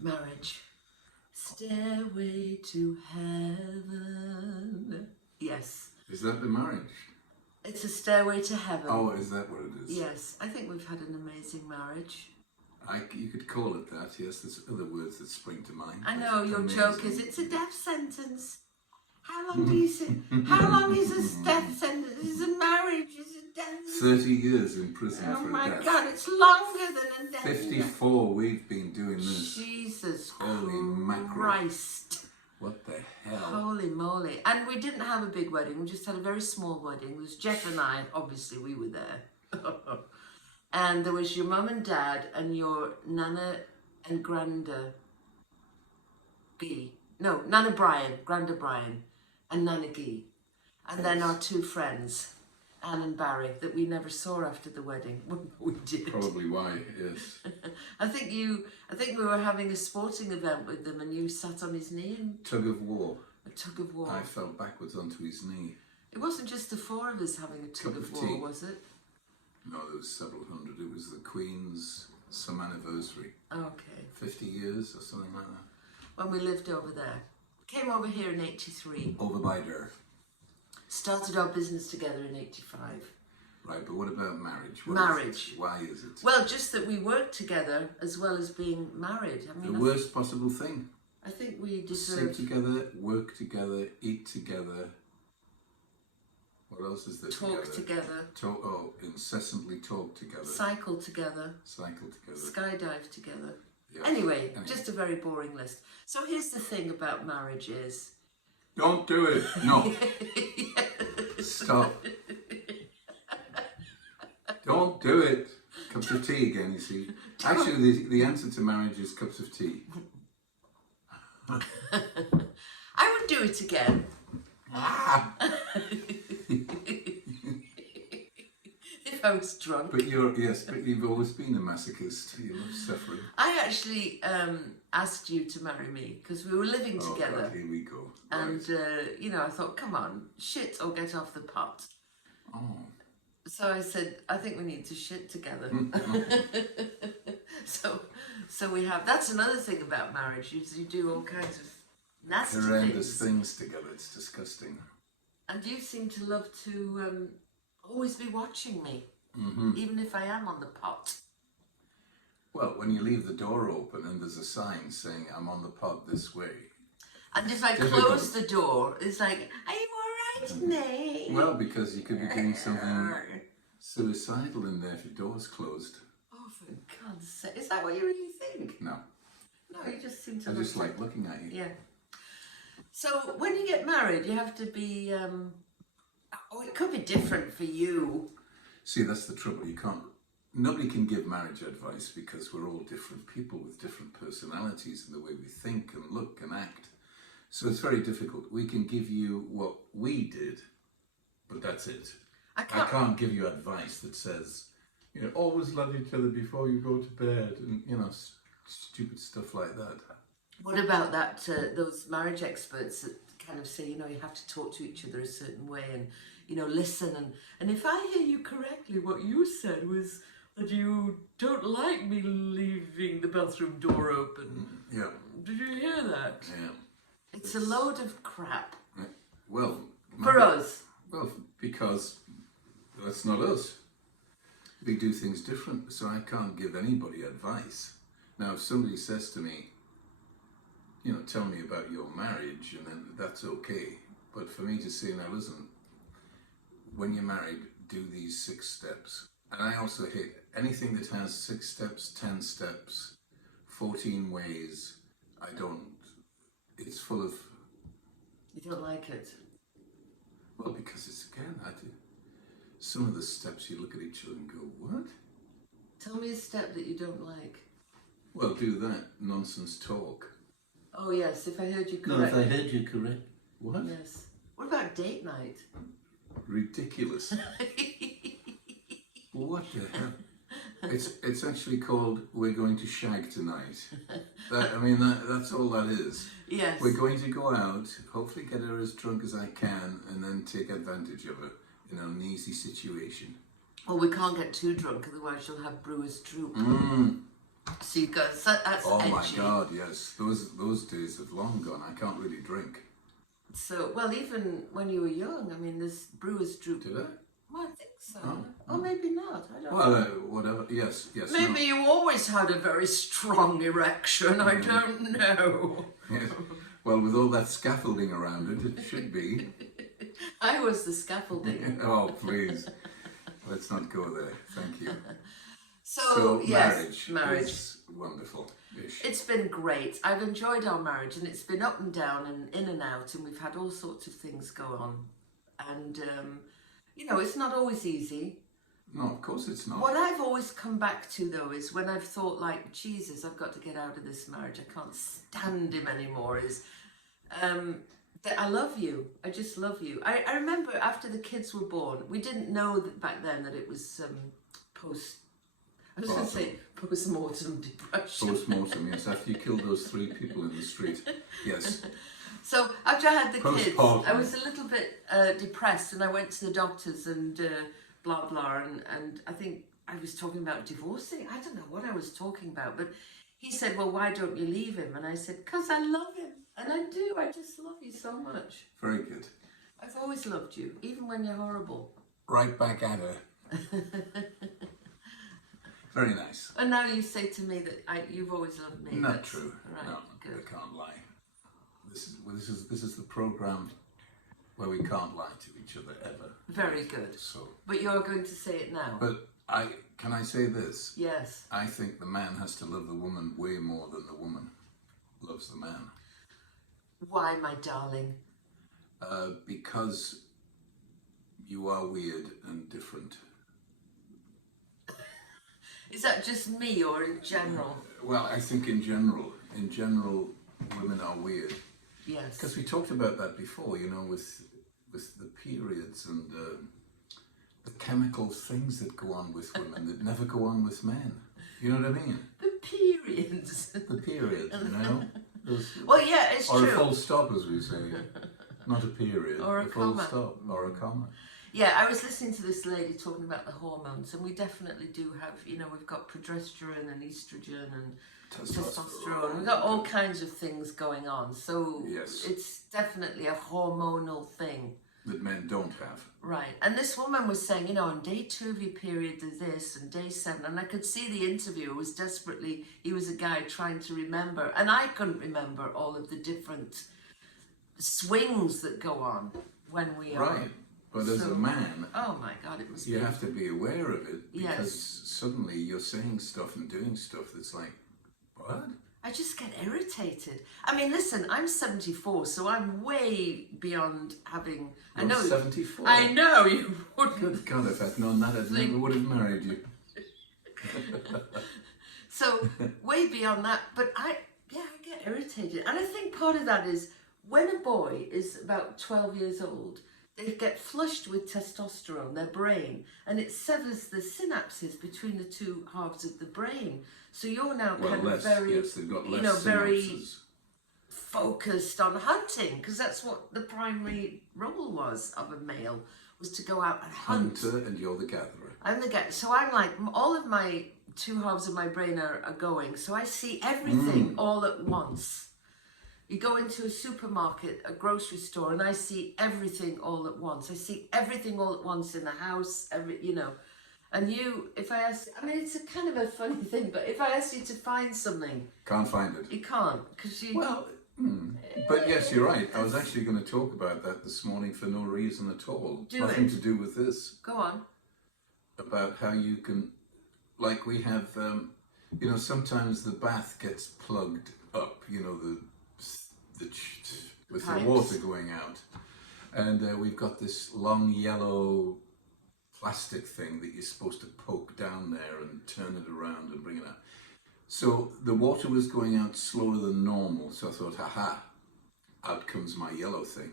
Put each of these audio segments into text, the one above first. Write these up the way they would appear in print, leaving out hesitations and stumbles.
Marriage. Stairway to heaven. Yes. Is that the marriage? It's a stairway to heaven. Oh, is that what it is? Yes. I think we've had an amazing marriage. You could call it that, yes. There's other words that spring to mind. I know, your joke is it's a death sentence. How long do you say? How long is a death sentence? It's a marriage, it's a death sentence. 30 years in prison for a death. Oh my God, it's longer than a death 54 we've been doing this. Jesus Holy mackerel. Christ. What the hell? Holy moly. And we didn't have a big wedding, we just had a very small wedding. It was Jeff and I, obviously we were there. And there was your mum and dad and your Nana and Granda Guy. No, Nana Brian, Granda Brian and Nana Guy. And then our two friends, Anne and Barry, that we never saw after the wedding. We did. Probably why, yes. I think we were having a sporting event with them and you sat on his knee and... Tug of war. A tug of war. I fell backwards onto his knee. It wasn't just the four of us having a tug of war, was it? No, there was several hundred. It was the Queen's some anniversary. Okay. 50 years or something like that. When we lived over there. Came over here in 83. Over by there. Started our business together in 85. Right, but what about marriage? Marriage. Why is it? Well, just that we worked together as well as being married. I mean, the worst possible thing. I think we deserve... Sleep together, work together, eat together. What else is there Talk together. Incessantly talk together. Cycle together. Cycle together. Skydive together. Yes. Anyway, just a very boring list. So here's the thing about marriage is... Don't do it. No. Stop. Don't do it. Cups of tea again, you see. Actually, the answer to marriage is cups of tea. I would do it again. Ah. If I was drunk. But you've always been a masochist. You love suffering. I actually asked you to marry me because we were living together. God, here we go. And, right. you know, I thought, come on, shit or get off the pot. Oh. So I said, I think we need to shit together. so we have, that's another thing about marriage, you do all kinds of nasty horrendous things together, it's disgusting. And you seem to love to always be watching me, even if I am on the pot. Well, when you leave the door open and there's a sign saying, I'm on the pot this way. And if I close the door, it's like, are you all right, Nate? Well, because you could be doing something suicidal in there if your door's closed. Oh, for God's sake. Is that what you really think? No. No, you just seem to I just like looking at you. Yeah. So when you get married, you have to be, it could be different for you. See, that's the trouble. Nobody can give marriage advice because we're all different people with different personalities and the way we think and look and act. So it's very difficult. We can give you what we did, but that's it. I can't give you advice that says, you know, always love each other before you go to bed and, you know, stupid stuff like that. What about that, those marriage experts that kind of say, you know, you have to talk to each other a certain way and, you know, listen. And if I hear you correctly, what you said was that you don't like me leaving the bathroom door open. Yeah. Did you hear that? Yeah. It's a load of crap. Well. For us. Well, because that's not us. We do things different, so I can't give anybody advice. Now, if somebody says to me, you know, tell me about your marriage, and then that's okay. But for me to say, now listen, when you're married, do these 6 steps. And I also hate anything that has 6 steps, 10 steps, 14 ways. It's full of... You don't like it? Well, because it's, again, some of the steps you look at each other and go, what? Tell me a step that you don't like. Well, do that. Nonsense talk. Oh, yes, if I heard you correct. No, if I heard you correct. What? Yes. What about date night? Ridiculous. What the hell? It's actually called We're Going to Shag Tonight. That's all that is. Yes. We're going to go out, hopefully get her as drunk as I can, and then take advantage of her in an easy situation. Well, we can't get too drunk, otherwise you'll have brewer's droop. So you go, so that's Oh edgy. my God, yes. Those days have long gone. I can't really drink. So, well, even when you were young, I mean, this Brewer's Droop. Did I? Well, I think so. Oh, Or maybe not. I don't Well, know. whatever. Yes, yes. Maybe No. you always had a very strong erection. I don't know. Yes. Well, with all that scaffolding around it, it should be. I was the scaffolding. Oh, please. Let's not go there. Thank you. So yes, marriage is wonderful. It's been great. I've enjoyed our marriage, and it's been up and down and in and out, and we've had all sorts of things go on. And, you know, it's not always easy. No, of course it's not. What I've always come back to, though, is when I've thought, like, Jesus, I've got to get out of this marriage. I can't stand him anymore, is that I love you. I just love you. I remember after the kids were born, we didn't know that back then that it was I was going to say post-mortem depression. Post-mortem, yes. After you killed those 3 people in the street. Yes. So after I had the kids, Post-mortem. I was a little bit depressed, and I went to the doctors and blah, blah, and I think I was talking about divorcing. I don't know what I was talking about, but he said, well, why don't you leave him? And I said, because I love him. And I do. I just love you so much. Very good. I've always loved you, even when you're horrible. Right back at her. Very nice. And now you say to me that you've always loved me. Not true. Right, No, good. I can't lie. This is the program where we can't lie to each other ever. Very good. So, But you're going to say it now. but can I say this? Yes. I think the man has to love the woman way more than the woman loves the man. Why, my darling? Because you are weird and different. Is that just me or in general? Well, I think in general, women are weird. Yes. Because we talked about that before, you know, with the periods and the chemical things that go on with women that never go on with men. You know what I mean? The periods. The period, you know? Well, yeah, it's or true. a full stop, as we say. Not a period. Or a full comma. stop. Or a comma. Yeah, I was listening to this lady talking about the hormones, and we definitely do have, you know, we've got progesterone and estrogen and testosterone. We've got all kinds of things going on. So Yes. it's definitely a hormonal thing. That men don't have. Right. And this woman was saying, you know, on day 2 of your period there's this, and day 7, and I could see the interviewer was desperately, he was a guy trying to remember, and I couldn't remember all of the different swings that go on when we are. Right. But as a man, Oh my God, it must be. you have to be aware of it, because Yes. suddenly you're saying stuff and doing stuff that's like, what? I just get irritated. I mean, listen, I'm 74, so I'm way beyond having. I You're know. 74. I know you wouldn't. Good God, if I'd known that, I never would have married you. So way beyond that, but I get irritated, and I think part of that is when a boy is about 12 years old, they get flushed with testosterone, their brain, and it severs the synapses between the 2 halves of the brain. So you're now Well, kind less, of very, yes, they've got less you know, very synapses. focused on hunting, because that's what the primary role was of a male, was to go out and hunt. Hunter, and you're the gatherer. I'm the guy. So I'm like, all of my 2 halves of my brain are going. So I see everything all at once. You go into a supermarket, a grocery store, and I see everything all at once. I see everything all at once in the house, you know. And you, if I ask, I mean, it's a kind of a funny thing, but if I ask you to find something, Can't find it. you can't, because you... Well, but yes, you're right. I was actually going to talk about that this morning for no reason at all. Do Nothing it. to do with this. Go on. About how you can, like we have, you know, sometimes the bath gets plugged up, you know, with Pipes. the water going out. And we've got this long yellow plastic thing that you're supposed to poke down there and turn it around and bring it out. So the water was going out slower than normal, so I thought, haha, out comes my yellow thing.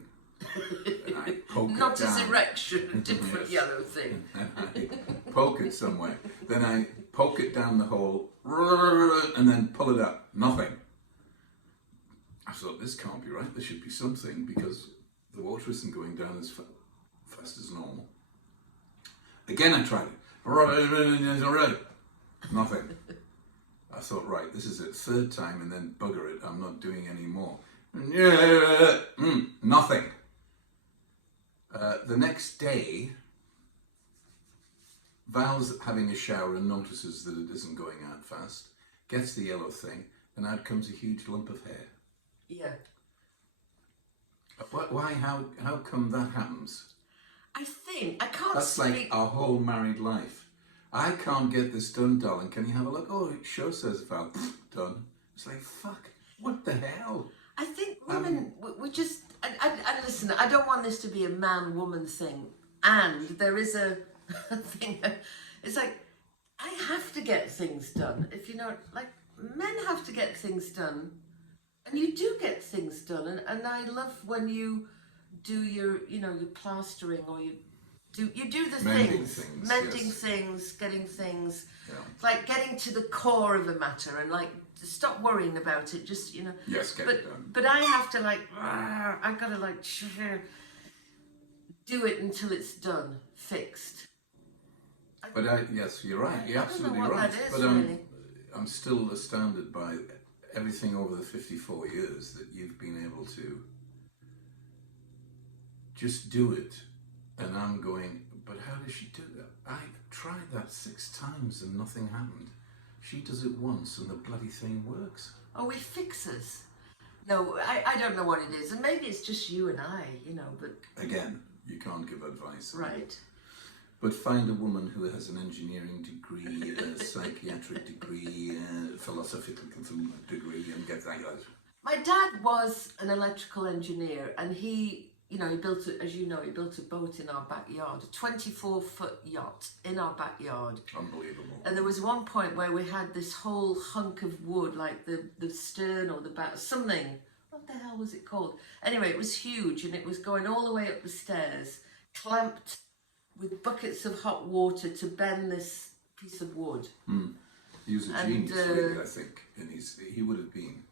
And I poke Not it down. as erection, a different Yes. yellow thing. And I poke it somewhere. Then I poke it down the hole, and then pull it up. Nothing. I thought, this can't be right. There should be something, because the water isn't going down as fast as normal. Again, I tried it. Nothing. I thought, right, this is it, third time, and then bugger it, I'm not doing any more. Nothing. The next day, Val's having a shower and notices that it isn't going out fast, gets the yellow thing, and out comes a huge lump of hair. Yeah. Why? How come that happens? I think, I can't That's speak... like our whole married life. I can't get this done, darling. Can you have a look? Oh, it sure says Val. Done. It's like, fuck, what the hell? I think women, we just... And listen, I don't want this to be a man-woman thing. And there is a thing, it's like, I have to get things done. If you know, like, men have to get things done. And you do get things done. And I love when you do your, you know, your plastering, or you do the Mending things. things, Mending yes. things, getting things. Yeah. Like getting to the core of a matter and like stop worrying about it, just, you know. Yes, get it done. But I have to like, I've got to like do it until it's done, fixed. But yes, you're right. You're absolutely I don't know what right. that is, But really. I'm still astounded by everything over the 54 years that you've been able to just do it. And I'm going, but how does she do that? I've tried that 6 times and nothing happened. She does it once and the bloody thing works. Oh, we fixers. No, I don't know what it is. And maybe it's just you and I, you know, but... Again, you can't give advice. Right. But find a woman who has an engineering degree, a psychiatric degree, a philosophical degree, and get that out. My dad was an electrical engineer, and he, you know, he built, as you know, he built a boat in our backyard, a 24-foot yacht in our backyard. Unbelievable. And there was one point where we had this whole hunk of wood, like the stern or the back, something. What the hell was it called? Anyway, it was huge, and it was going all the way up the stairs, clamped with buckets of hot water to bend this piece of wood. He was a genius, really, I think. And he would have been.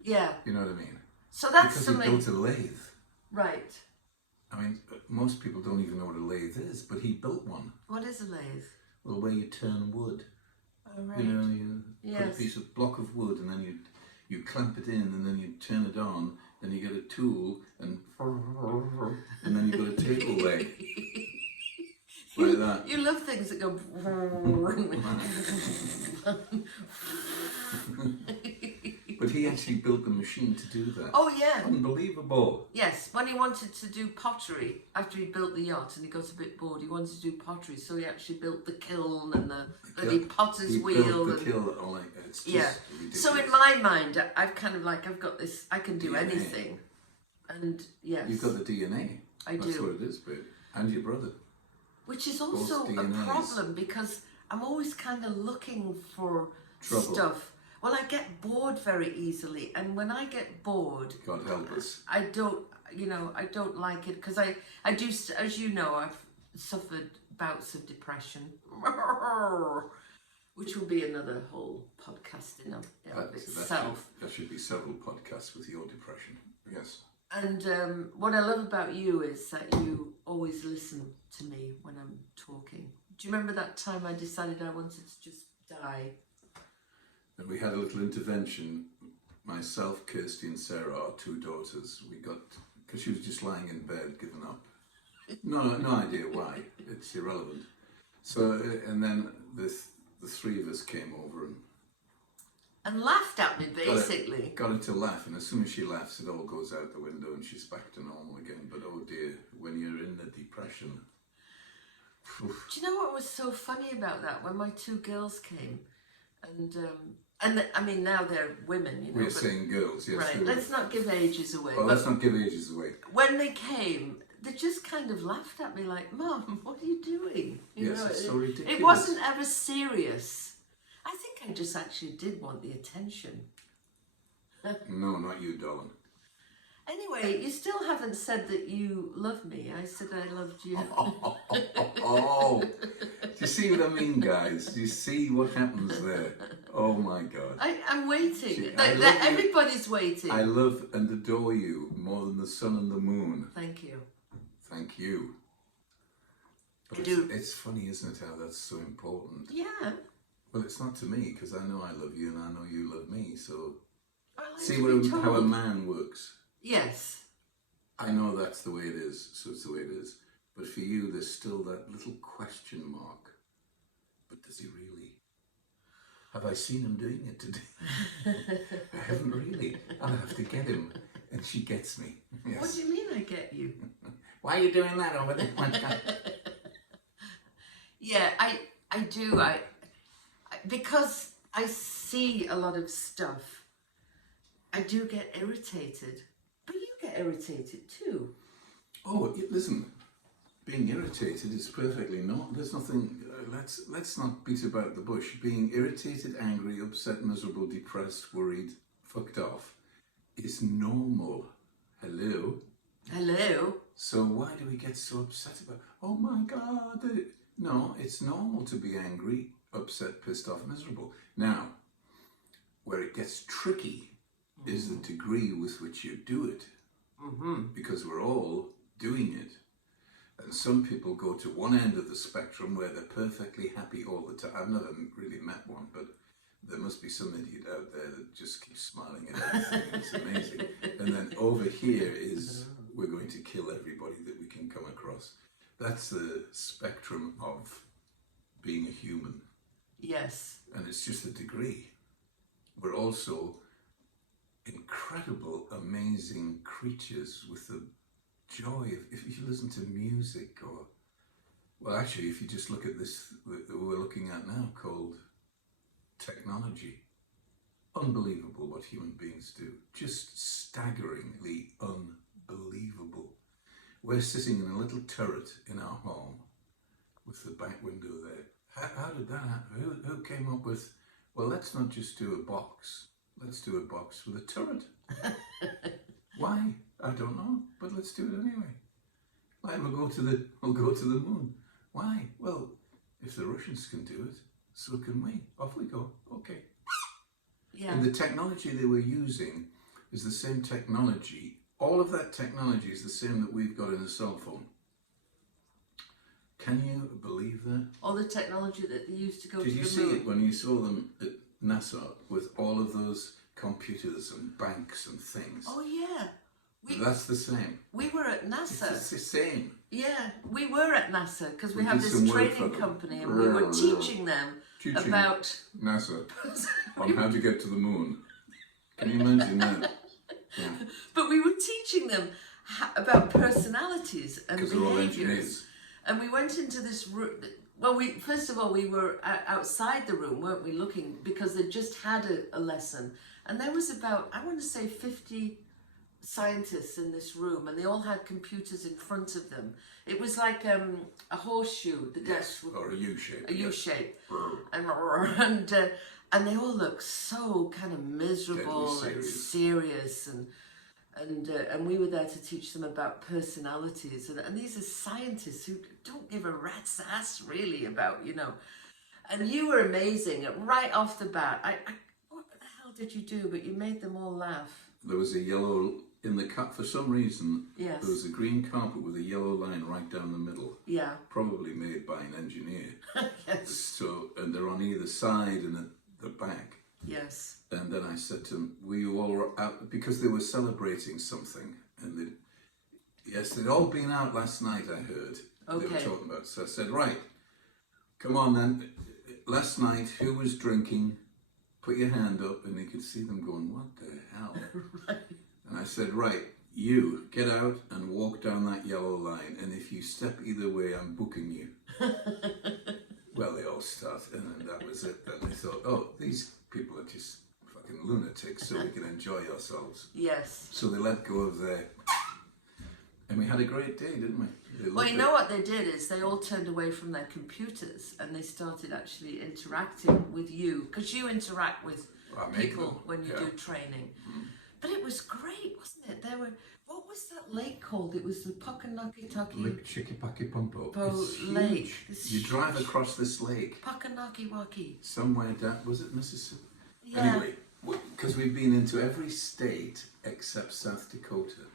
Yeah. You know what I mean? So that's because something... he built a lathe. Right. I mean, most people don't even know what a lathe is, but he built one. What is a lathe? Well, where you turn wood. Oh, right. You know, you put a Yes. piece of block of wood and then you clamp it in and then you turn it on, then you get a tool and then you got a table leg. Like that. You love things that go... But he actually built the machine to do that. Oh, yeah. Unbelievable. Yes, when he wanted to do pottery, after he built the yacht and he got a bit bored, he wanted to do pottery, so he actually built the kiln and the potter's he wheel. Built the kiln, it's just yeah. ridiculous. So in my mind, I've kind of like, I've got this, I can do DNA. anything. And yes. You've got the DNA. I That's do. what it is, babe. And your brother. Which is also a DNAs. problem because I'm always kind of looking for Trouble. stuff. Well, I get bored very easily, and when I get bored, God help us. I don't, you know, I don't like it because I do, as you know, I've suffered bouts of depression, which will be another whole podcast in of itself. That should be several podcasts with your depression. Yes. And what I love about you is that you always listen to me when I'm talking. Do you remember that time I decided I wanted to just die? And we had a little intervention. Myself, Kirsty and Sarah, our 2 daughters, we got, because she was just lying in bed, given up. No idea why. It's irrelevant. So, and then the 3 of us came over and laughed at me, basically. Got her to laugh, and as soon as she laughs, it all goes out the window and she's back to normal again. But oh dear, when you're in the depression. Oof. Do you know what was so funny about that? When my 2 girls came, and I mean, now they're women, you know. We're saying girls, yes. Right, let's not give ages away. Well, let's not give ages away. When they came, they just kind of laughed at me like, Mum, what are you doing? You Yes, know, it's so ridiculous. It wasn't ever serious. I think I just actually did want the attention. No, not you, darling. Anyway, you still haven't said that you love me. I said I loved you. Oh, do you see what I mean, guys? Do you see what happens there? Oh my God. I'm waiting. See, Everybody's waiting. I love and adore you more than the sun and the moon. Thank you. Thank you. But I do. It's funny, isn't it, how that's so important? Yeah. Well, it's not to me, because I know I love you and I know you love me. So I like see to be how a told. man works. Yes. I know that's the way it is, so it's the way it is. But for you, there's still that little question mark. But does he really? Have I seen him doing it today? I haven't really. I'll have to get him. And she gets me. Yes. What do you mean I get you? Why are you doing that over there? Yeah, I do. Because I see a lot of stuff, I do get irritated. But you get irritated too. Oh, listen. Being irritated is perfectly not. There's nothing. Let's not beat about the bush. Being irritated, angry, upset, miserable, depressed, worried, fucked off is normal. Hello. Hello. So why do we get so upset about? Oh my God! No, it's normal to be angry, upset, pissed off, miserable. Now, where it gets tricky is the degree with which you do it, because we're all doing it. And some people go to one end of the spectrum where they're perfectly happy all the time. I've never really met one, but there must be some idiot out there that just keeps smiling at everything. It's amazing. And then over here is we're going to kill everybody that we can come across. That's the spectrum of being a human. Yes. And it's just a degree. We're also incredible, amazing creatures with the joy of, if you listen to music, or, well, actually, if you just look at this that we're looking at now called technology, unbelievable what human beings do, just staggeringly unbelievable. We're sitting in a little turret in our home with the back window there. How did that happen? Who came up with, well, let's not just do a box, let's do a box with a turret. Why? I don't know, but let's do it anyway. Like, we'll go to the moon. Why? Well, if the Russians can do it, so can we. Off we go. Okay. Yeah. And the technology they were using is the same technology. All of that technology is the same that we've got in a cell phone. Can you believe that? All the technology that they used to go Did to you the see moon. it when you saw them at NASA with all of those computers and banks and things? Oh yeah. That's the same. We were at NASA. It's the same. Yeah, we were at NASA because we We have did this some work for training them. company and we were teaching them Teaching about NASA on how to get to the moon. Can you imagine that? Yeah. But we were teaching them about personalities and Because they're all behaviors. engineers. And we went into this room. Well, first of all, we were outside the room, weren't we, looking, because they just had a lesson. And there was about, I want to say, 50 scientists in this room, and they all had computers in front of them. It was like a horseshoe, the desk. Or a U-shape. A U-shape. And they all looked so kind of miserable and serious, and we were there to teach them about personalities, and these are scientists who don't give a rat's ass really about, and you were amazing right off the bat. What the hell did you do? But you made them all laugh. There was a yellow, in the cut for some reason, yes. There was a green carpet with a yellow line right down the middle. Yeah. Probably made by an engineer. Yes. So, and they're on either side and at the back. Yes. And then I said to them, were you all out? Because they were celebrating something. And they'd all been out last night, I heard. Okay. They were talking about. So I said, right, come on then. Last night, who was drinking? Put your hand up. And they could see them going, what the hell? Right. And I said, right, you get out and walk down that yellow line. And if you step either way, I'm booking you. Well, they all started, and that was it. And they thought, oh, these people are just fucking lunatics, so we can enjoy ourselves. Yes. So they let go of their... And we had a great day, didn't we? Well, you know what they did is they all turned away from their computers and they started actually interacting with you, because you interact with people when you do training. Mm. But it was great, wasn't it? What was that lake called? It was the Puckanaki-Taki... Lake Chickapaki-Pumpo. It's lake. You drive across this lake. Puckanaki-Waki. Somewhere down... Was it Mississippi? Yeah. Anyway, because we've been into every state except South Dakota.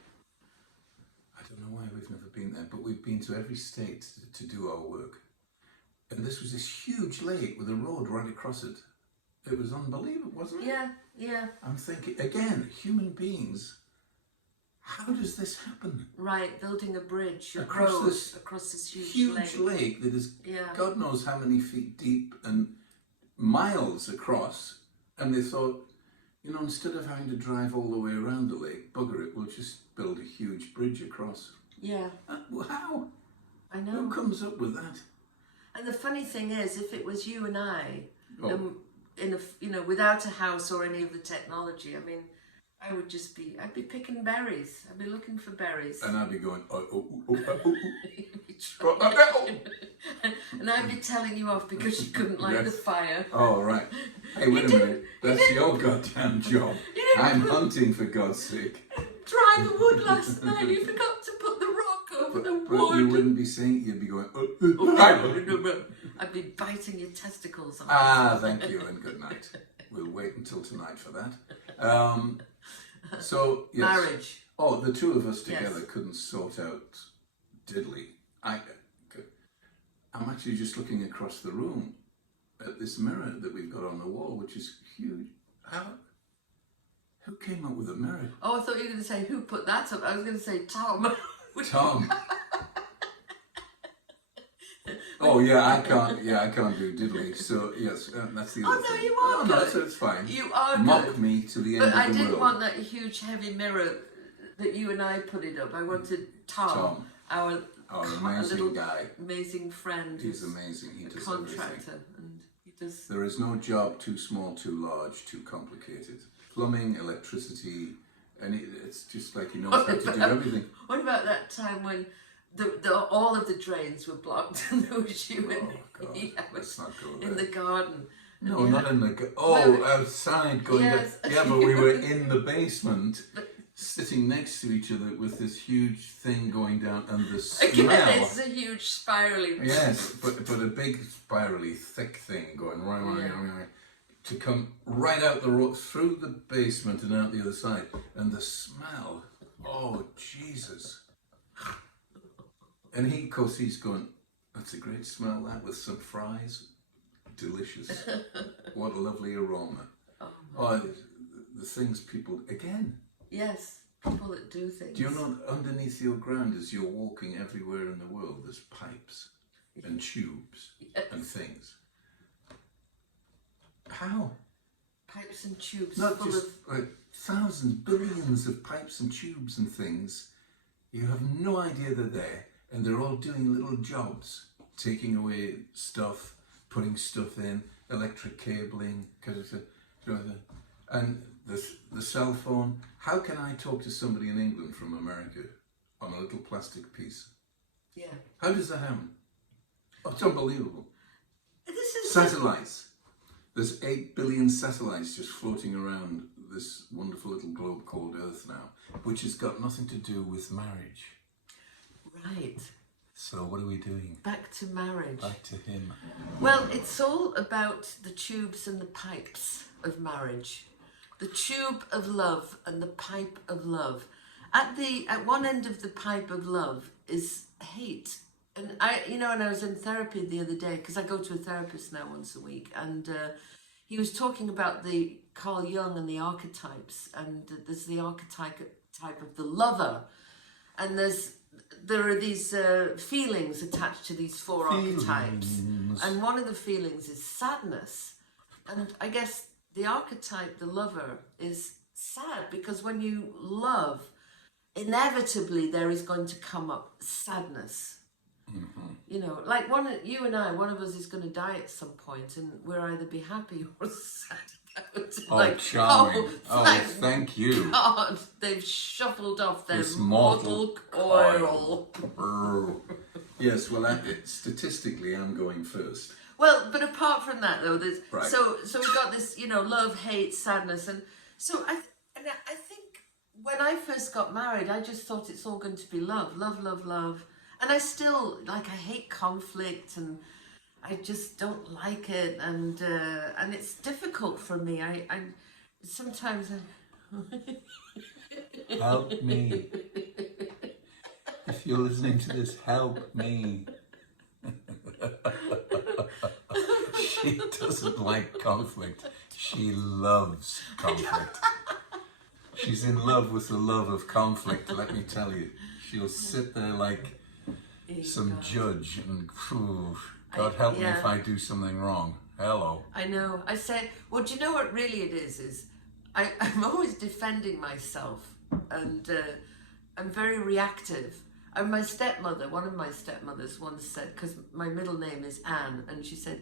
I don't know why we've never been there, but we've been to every state to do our work. And this was this huge lake with a road right across it. It was unbelievable, wasn't it? Yeah, yeah. I'm thinking, again, human beings, how does this happen? Right, building a bridge, Across this huge lake that is God knows how many feet deep and miles across. And they thought, instead of having to drive all the way around the lake, bugger it, we'll just build a huge bridge across. Yeah. How? I know. Who comes up with that? And the funny thing is, if it was you and I, without a house or any of the technology, I mean, I'd be picking berries. I'd be looking for berries. And I'd be going, And I'd be telling you off because you couldn't light the fire. Oh, right. Hey, wait a minute. That's your goddamn job. I'm hunting, for God's sake. Dry the wood last night. You forgot to put the rock over the wood. But you wouldn't be saying it. You'd be going, I'd be biting your testicles off. Thank you and good night. We'll wait until tonight for that. So, yes. Marriage. Oh, the two of us together couldn't sort out diddly. I'm actually just looking across the room at this mirror that we've got on the wall, which is huge. Who came up with a mirror? Oh, I thought you were going to say, who put that up? I was going to say, Tom. Tom. Oh, I can't do diddly. So, yes, that's the other thing. No, you are good. No, so it's fine. You are Mock good. me to the end but of the world. I didn't want that huge, heavy mirror that you and I put it up. I wanted Tom. Our amazing little guy. Amazing friend. He's amazing. He does contractor. everything. And he does... There is no job too small, too large, too complicated. Plumbing, electricity, and it's just like he knows how to do everything. What about that time when all of the drains were blocked and there was you and me Let's not go there. in the garden? No, not in the outside going. Yes. But we were in the basement, sitting next to each other with this huge thing going down, and the smell. Again, it's a huge spirally. Yes, but a big spirally thick thing going right, to come right out the road, through the basement and out the other side, and the smell. Oh Jesus! And of course, he's going. That's a great smell. That with some fries, delicious. What a lovely aroma. Oh, the things people again. Yes, people that do things. Do you know underneath your ground, as you're walking everywhere in the world, there's pipes and tubes and things. How? Pipes and tubes. Not just like thousands, billions of pipes and tubes and things. You have no idea they're there, and they're all doing little jobs, taking away stuff, putting stuff in, electric cabling, and the cell phone. How can I talk to somebody in England from America on a little plastic piece? Yeah. How does that happen? Oh, it's unbelievable. This is Satellites. There's 8 billion satellites just floating around this wonderful little globe called Earth now, which has got nothing to do with marriage. Right. So what are we doing? Back to marriage. Back to him. Well, it's all about the tubes and the pipes of marriage. The tube of love and the pipe of love. At one end of the pipe of love is hate. And I was in therapy the other day, because I go to a therapist now once a week, and he was talking about the Carl Jung and the archetypes, and there's the archetype of the lover, and there are these feelings attached to these four archetypes, and one of the feelings is sadness, and I guess the archetype, the lover, is sad, because when you love, inevitably there is going to come up sadness. Mm-hmm. Like you and I, one of us is going to die at some point, and we'll either be happy or sad. Charming. Thank you. God, they've shuffled off their This mortal coil. Yes, well, statistically, I'm going first. Well, but apart from that, though, there's right. So we've got this, love, hate, sadness, and so I think when I first got married, I just thought it's all going to be love, love, love, love. And I still, I hate conflict, and I just don't like it, and it's difficult for me. I sometimes Help me. If you're listening to this, help me. She doesn't like conflict. She loves conflict. She's in love with the love of conflict, let me tell you. She'll sit there like some judge and, phew, God help me if I do something wrong. Hello. I know. I say, well, do you know what really it is I'm always defending myself, and I'm very reactive. And my stepmother, one of my stepmothers once said, because my middle name is Anne, and she said,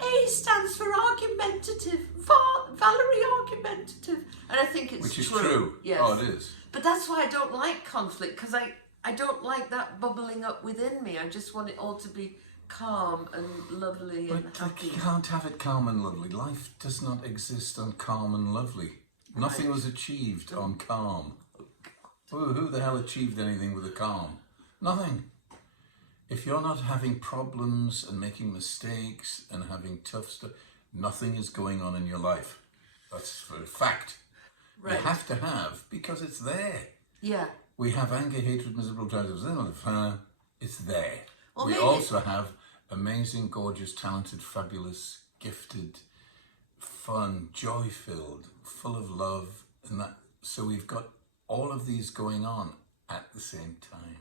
A stands for argumentative, Valerie argumentative. And I think it's Which is true. true. Yes. Oh, it is. But that's why I don't like conflict, because I don't like that bubbling up within me. I just want it all to be calm and lovely and happy. You can't have it calm and lovely. Life does not exist on calm and lovely. Nothing was achieved on calm. Who the hell achieved anything with a calm? Nothing. If you're not having problems and making mistakes and having tough stuff, nothing is going on in your life. That's for a fact. Right. You have to have, because it's there. Yeah. We have anger, hatred, miserable drives. It's there. Well, we maybe also have amazing, gorgeous, talented, fabulous, gifted, fun, joy-filled, full of love, and that. So we've got all of these going on at the same time.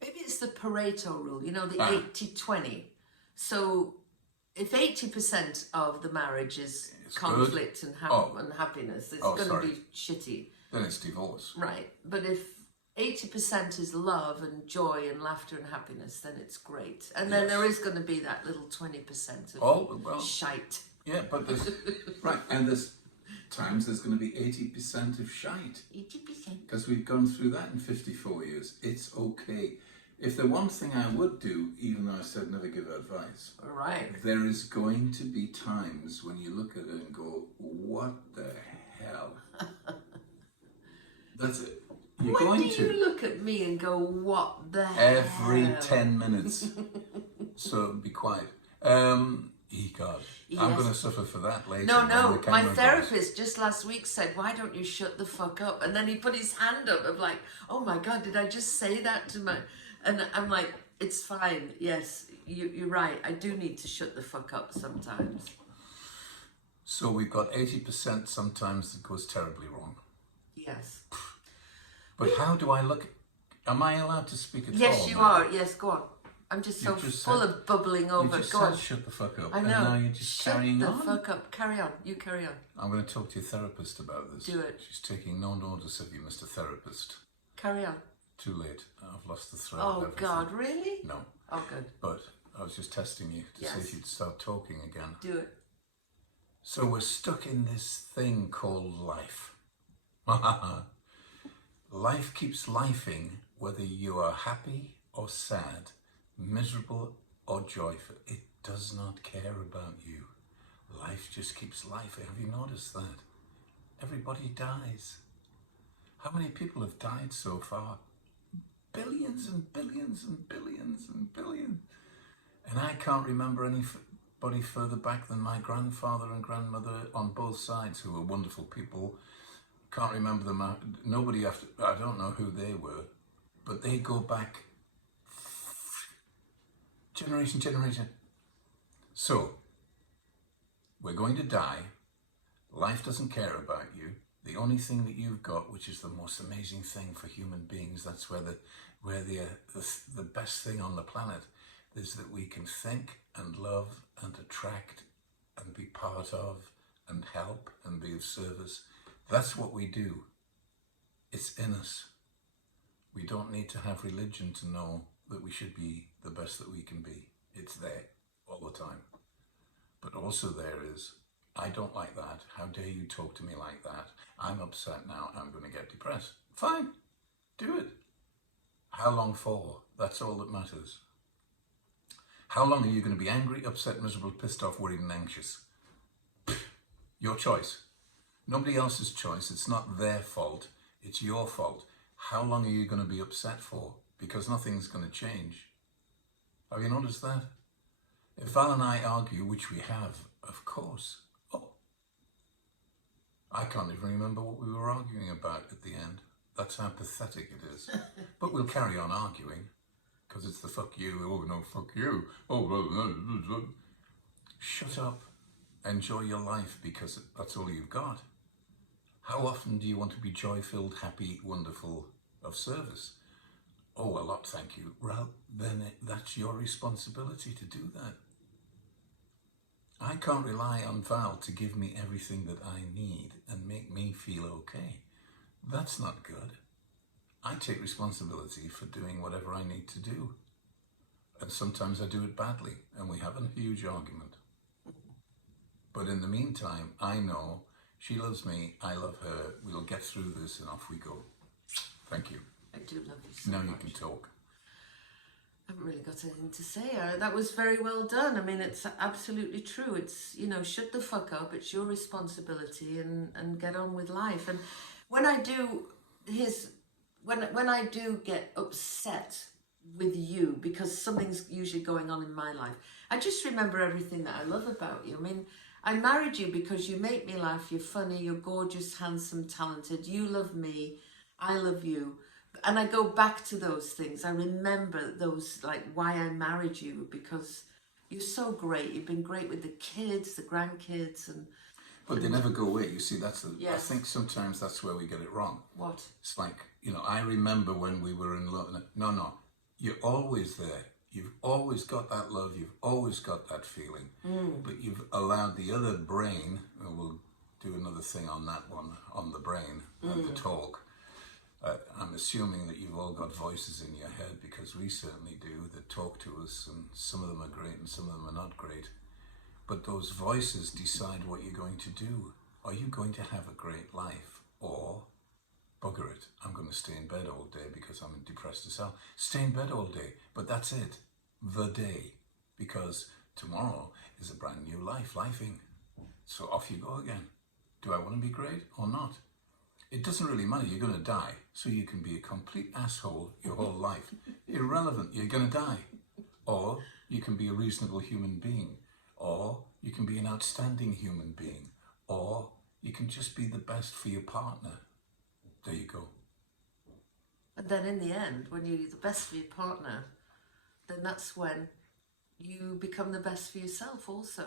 Maybe it's the Pareto rule, you know, the 80-20. So if 80% of the marriage is conflict and happiness, it's going to be shitty. Then it's divorce. Right. But if 80% is love and joy and laughter and happiness, then it's great. And then there is going to be that little 20% of shite. Yeah, but there's, right, and there's times there's going to be 80% of shite. 80%. Because we've gone through that in 54 years. It's okay. If the one thing I would do, even though I said never give advice, all right, there is going to be times when you look at it and go, what the hell? That's it. You're when going do you look at me and go, what the hell? Every 10 minutes. So be quiet. God, Yes. I'm going to suffer for that later. No, my therapist just last week said, why don't you shut the fuck up? And then he put his hand up of like, oh my God, did I just say that to my... And I'm like, it's fine. Yes, you're right. I do need to shut the fuck up sometimes. So we've got 80% sometimes that goes terribly wrong. Yes. But how do I look? Am I allowed to speak at all? Yes, you are. Yes, go on. I'm just full said, of bubbling over. You just go said on. shut the fuck up. I know. And now you're just carrying on. Shut the fuck up. Carry on. You carry on. I'm going to talk to your therapist about this. Do it. She's taking no notice of you, Mr. Therapist. Carry on. Too late. I've lost the thread. Oh, God, really? No. Oh, good. But I was just testing you to see if you'd start talking again. Do it. So we're stuck in this thing called life. Life keeps lifing whether you are happy or sad, miserable or joyful. It does not care about you. Life just keeps lifing. Have you noticed that? Everybody dies. How many people have died so far? Billions and billions and billions and billions. And I can't remember anybody further back than my grandfather and grandmother on both sides, who were wonderful people. Can't remember them. Nobody after, I don't know who they were, but they go back generation. So, we're going to die. Life doesn't care about you. The only thing that you've got, which is the most amazing thing for human beings, that's where the best thing on the planet is, that we can think and love and attract and be part of and help and be of service. That's what we do. It's in us. We don't need to have religion to know that we should be the best that we can be. It's there all the time. But also there is, I don't like that. How dare you talk to me like that? I'm upset now. I'm going to get depressed. Fine. Do it. How long for? That's all that matters. How long are you going to be angry, upset, miserable, pissed off, worried and anxious? Your choice. Nobody else's choice. It's not their fault. It's your fault. How long are you going to be upset for? Because nothing's going to change. Have you noticed that? If Val and I argue, which we have, of course. Oh, I can't even remember what we were arguing about at the end. That's how pathetic it is. But we'll carry on arguing, because it's the fuck you. Oh, no, fuck you. Oh, Shut up. Enjoy your life because that's all you've got. How often do you want to be joy-filled, happy, wonderful, of service? Oh, a lot, thank you. Well, then that's your responsibility to do that. I can't rely on Val to give me everything that I need and make me feel okay. That's not good. I take responsibility for doing whatever I need to do. And sometimes I do it badly, and we have a huge argument. But in the meantime, I know she loves me, I love her, we'll get through this, and off we go. Thank you. I do love you so Now much. you can talk. I haven't really got anything to say. That was very well done. I mean, it's absolutely true. It's, you know, shut the fuck up. It's your responsibility and get on with life. And when I do when I do get upset with you because something's usually going on in my life, I just remember everything that I love about you. I mean, I married you because you make me laugh. You're funny. You're gorgeous, handsome, talented. You love me. I love you. And I go back to those things. I remember those, like why I married you, because you're so great. You've been great with the kids, the grandkids, and But they never go away. You see, I Yes. think sometimes that's where we get it wrong. what? It's like, you know, I remember when we were in love. No, you're always there. You've always got that love. You've always got that feeling. But you've allowed the other brain, and we'll do another thing on that one, on the brain, and the talk. I'm assuming that you've all got voices in your head, because we certainly do, that talk to us, and some of them are great and some of them are not great. But those voices decide what you're going to do. Are you going to have a great life? Or, bugger it, I'm going to stay in bed all day because I'm depressed as hell. Stay in bed all day, but that's it. The day. Because tomorrow is a brand new lifing. So off you go again. Do I want to be great or not? It doesn't really matter, you're going to die. So you can be a complete asshole your whole life. Irrelevant, you're going to die. Or you can be a reasonable human being. Or you can be an outstanding human being. Or you can just be the best for your partner. There you go. And then in the end, when you're the best for your partner, then that's when you become the best for yourself also.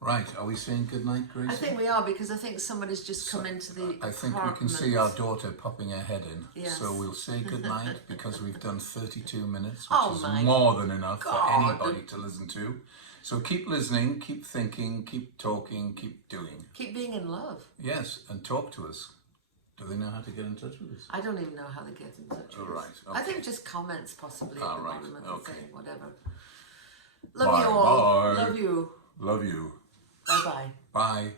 Right, are we saying goodnight, Gracie? I think we are, because I think someone has just come into the I think we can apartment. see our daughter popping her head in. Yes. So we'll say goodnight because we've done 32 minutes, which Oh is my more than enough for God. anybody to listen to. So keep listening, keep thinking, keep talking, keep doing. Keep being in love. Yes, and talk to us. Do they know how to get in touch with us? I don't even know how they get in touch with All us. right, I okay. think just comments possibly All at the right, bottom of the okay. thing, whatever. Love you all. Bye. Love you. Love you. Bye-bye. Bye.